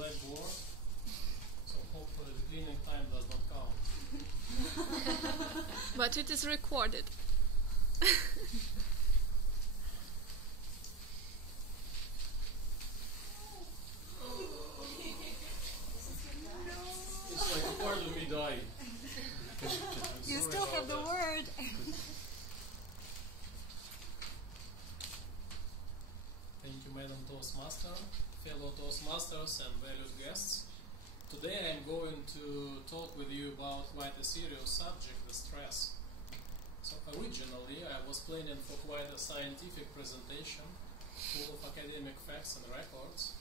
blackboard, so hopefully the cleaning time does not count. But it is recorded. It's like a part of me dying. You still have the word. Thank you, Madam Toastmaster, fellow Toastmasters and valued guests. Today I'm going to talk with you about quite a serious subject, the stress. So originally I was planning for quite a scientific presentation, full of academic facts and records.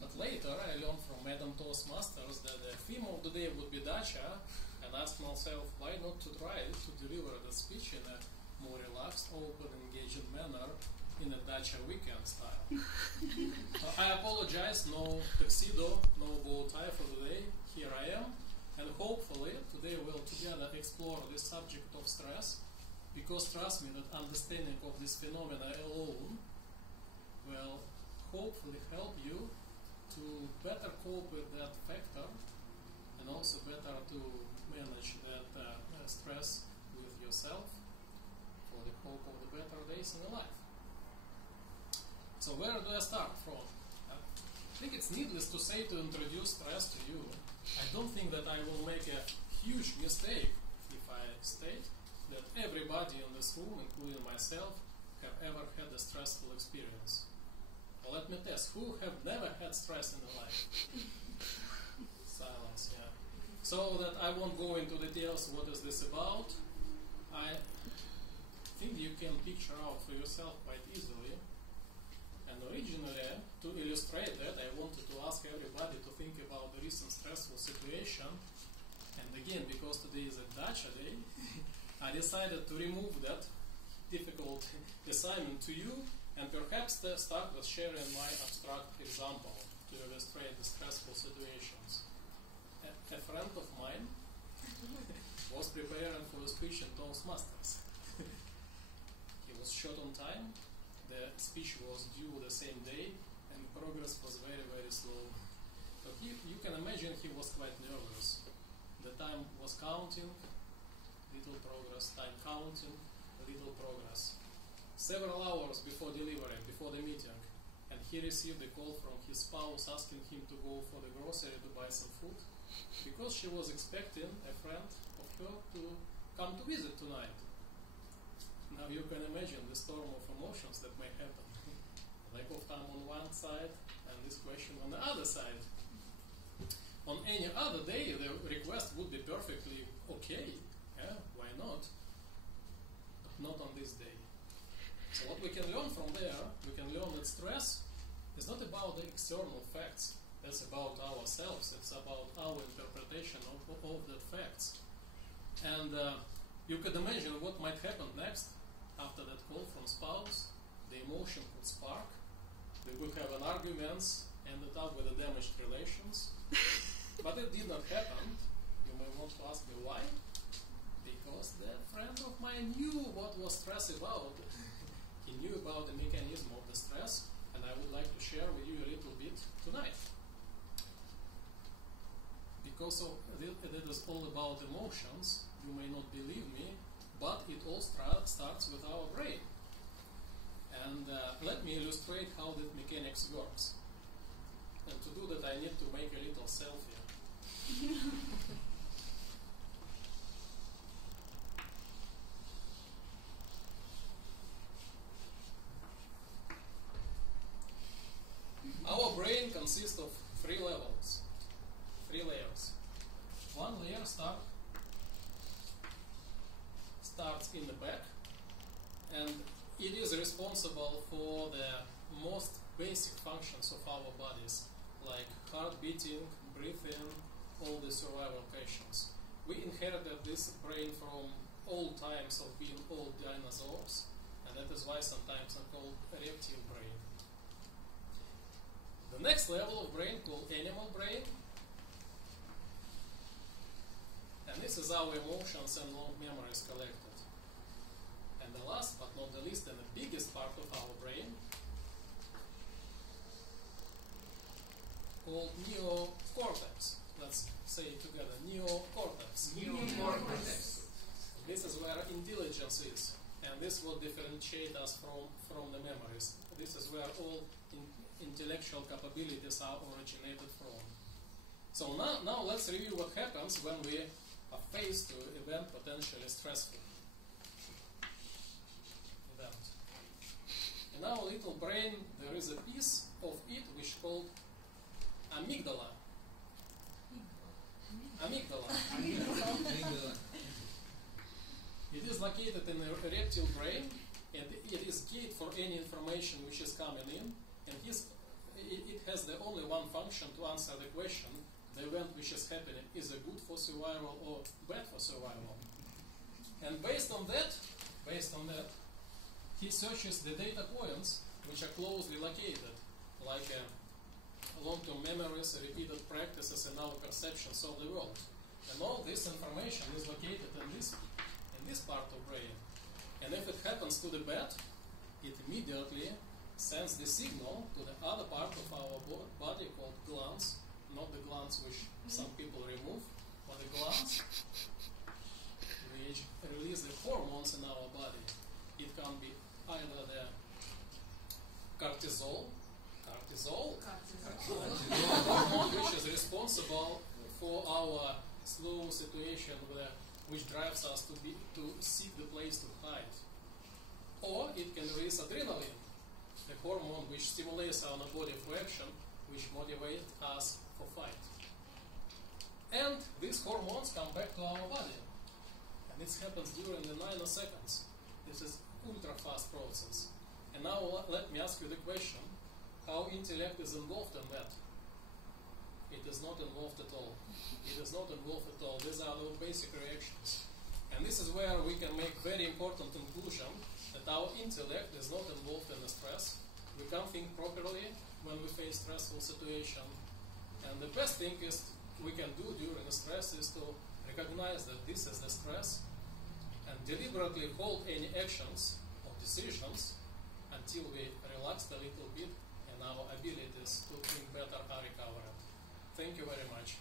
But later I learned from Madam Toastmasters that the theme of the day would be dacha, and asked myself why not to try to deliver the speech in a more relaxed, open, engaging manner in a dacha weekend style. So I apologize, no tuxedo, no bow tie for today. Here I am, and hopefully today we'll together explore the subject of stress, because trust me that understanding of this phenomena alone will hopefully help you to better cope with that factor and also better to manage that stress with yourself for the hope of the better days in your life. So where do I start from? I think it's needless to say to introduce stress to you. I don't think that I will make a huge mistake if I state that everybody in this room, including myself, have ever had a stressful experience. Well, let me test. Who have never had stress in their life? Silence, yeah. So that I won't go into details what is this about. I think you can picture out for yourself quite easily. And originally, to illustrate that, I wanted to ask everybody to think about the recent stressful situation. And again, because today is a dacha day, I decided to remove that difficult assignment to you and perhaps start with sharing my abstract example to illustrate the stressful situations. A friend of mine was preparing for a speech in Toastmasters. He was short on time. The speech was due the same day, and progress was very, very slow. So you can imagine he was quite nervous. The time was counting, little progress, time counting, little progress. Several hours before delivery, before the meeting, and he received a call from his spouse asking him to go for the grocery to buy some food, because she was expecting a friend of her to come to visit tonight. Now you can imagine the storm of emotions that may happen. Lack of time on one side and this question on the other side. On any other day the request would be perfectly okay. Yeah, why not? But not on this day. So what we can learn from there, we can learn that stress is not about the external facts. It's about ourselves. It's about our interpretation of the facts. And you could imagine what might happen next after that call from spouse. The emotion would spark. They would have an argument, ended up with a damaged relations. But it did not happen. You may want to ask me why. Because the friend of mine knew what was stress about. He knew about the mechanism of the stress, and I would like to share with you a little bit tonight. Because it is all about emotions, you may not believe me, but it all starts with our brain. And let me illustrate how that mechanics works. And to do that I need to make a little selfie. Our brain consists of three levels, 3 layers. One layer starts in the back, and it is responsible for the most basic functions of our bodies, like heart beating, breathing, all the survival questions. We inherited this brain from old times of being old dinosaurs, and that is why sometimes I'm called reptile brain. The next level of brain, called animal brain, and this is our emotions and long memories collected. And the last but not the least and the biggest part of our brain, called neocortex. Let's say it together, neocortex. Neocortex. This is where intelligence is, and this will differentiate us from the memories. This is where all intellectual capabilities are originated from. So now let's review what happens when we are faced to an event potentially stressful event. In our little brain, there is a piece of it which is called amygdala. Amygdala. It is located in the reptile brain, and it is gate for any information which is coming in, and it has the only one function to answer the question: the event which is happening is it good for survival or bad for survival? And based on that, he searches the data points which are closely located, like long-term memories, repeated practices, and our perceptions of the world. And all this information is located in this part of brain. And if it happens to the bad, it immediately sends the signal to the other part of our body called glands, not the glands which some people remove, but the glands which release the hormones in our body. It can be either the cortisol hormone, which is responsible for our slow situation which drives us to seek the place to hide. Or it can release adrenaline, the hormone which stimulates our body for action, which motivates us for fight. And these hormones come back to our body. And this happens during the nanoseconds. This is ultra fast process. And now let me ask you the question: how intellect is involved in that? It is not involved at all. It is not involved at all. These are no basic reactions. And this is where we can make very important conclusion that our intellect is not involved in the stress. We can't think properly when we face stressful situation. And the best thing we can do during the stress is to recognize that this is the stress and deliberately hold any actions or decisions until we relax a little bit and our abilities to think better are recovered. Thank you very much.